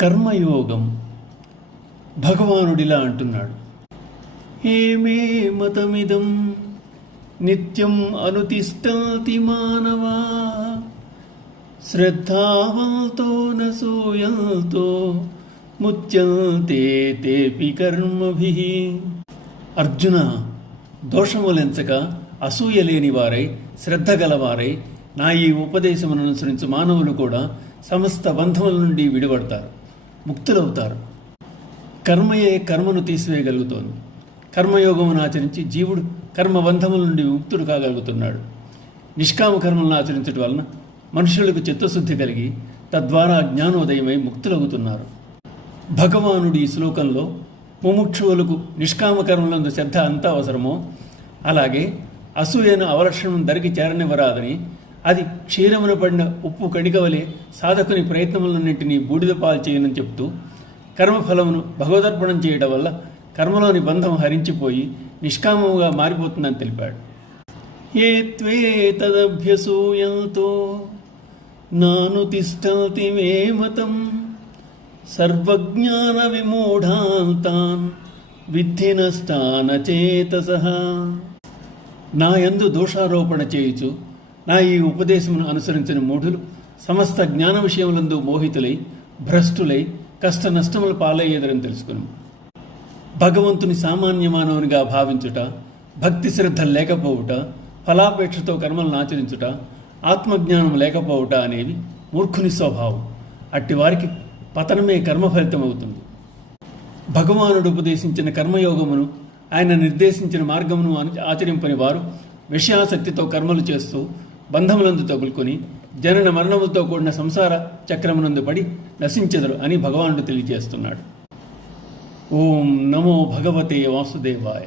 కర్మయోగం. భగవానుడిలా అంటున్నాడు, ఏమే మతమిదం నిత్యం అనుతిష్టంతి మానవా శ్రద్ధావంతో నసూయంతో ముచ్యంతే తేపి కర్మభిః. అర్జున, దోషములెంచక అసూయ లేని వారై శ్రద్ధ గలవారై నా ఈ ఉపదేశమును అనుసరించు మానవులు కూడా సమస్త బంధముల నుండి విడిపడతారు, ముక్తులవుతారు. కర్మయే కర్మను తీసివేయగలుగుతోంది. కర్మయోగమును ఆచరించి జీవుడు కర్మబంధముల నుండి ముక్తుడు కాగలుగుతున్నాడు. నిష్కామ కర్మలను ఆచరించడం వలన మనుషులకు చిత్తశుద్ధి కలిగి తద్వారా జ్ఞానోదయమై ముక్తులవుతున్నారు. భగవానుడు ఈ శ్లోకంలో ముముక్షువులకు నిష్కామ కర్మలందు శ్రద్ధ అంత అవసరమో అలాగే అసూయను అవలక్షణం ధరికి చేరనివ్వరాదని, అది క్షీరమున పడిన ఉప్పు కణికవలే సాధకుని ప్రయత్నములన్నింటినీ బూడిద పాలు చేయనని చెప్తూ కర్మఫలమును భగవదర్పణం చేయడం వల్ల కర్మలోని బంధం హరించిపోయి నిష్కామముగా మారిపోతుందని తెలిపాడు. ఏ త్వే తదభ్యసూయంతో నానుతిష్టంతి మే మతం సర్వజ్ఞాన విమూఢాంతాన్ విద్ధి నష్టానచేతసః. నా యందు దోషారోపణ చేయుచు నా ఈ ఉపదేశమును అనుసరించిన మూఢులు సమస్త జ్ఞాన విషయములందు మోహితులై భ్రష్టులై కష్ట నష్టములు పాలయ్యేదరని తెలుసుకుని, భగవంతుని సామాన్య మానవునిగా భావించుట, భక్తి శ్రద్ధ లేకపోవుట, ఫలాపేక్షతో కర్మలను ఆచరించుట, ఆత్మజ్ఞానం లేకపోవుట అనేవి మూర్ఖుని స్వభావం. అట్టివారికి పతనమే కర్మ ఫలితమవుతుంది. భగవానుడు ఉపదేశించిన కర్మయోగమును, ఆయన నిర్దేశించిన మార్గమును ఆచరింపని వారు విషయాసక్తితో కర్మలు చేస్తూ బంధములందు తగులుకొని జనన మరణములతో కూడిన సంసార చక్రమునందు పడి నశించెదరు అని భగవానుడు తెలియజేస్తున్నాడు. ఓం నమో భగవతే వాసుదేవాయ.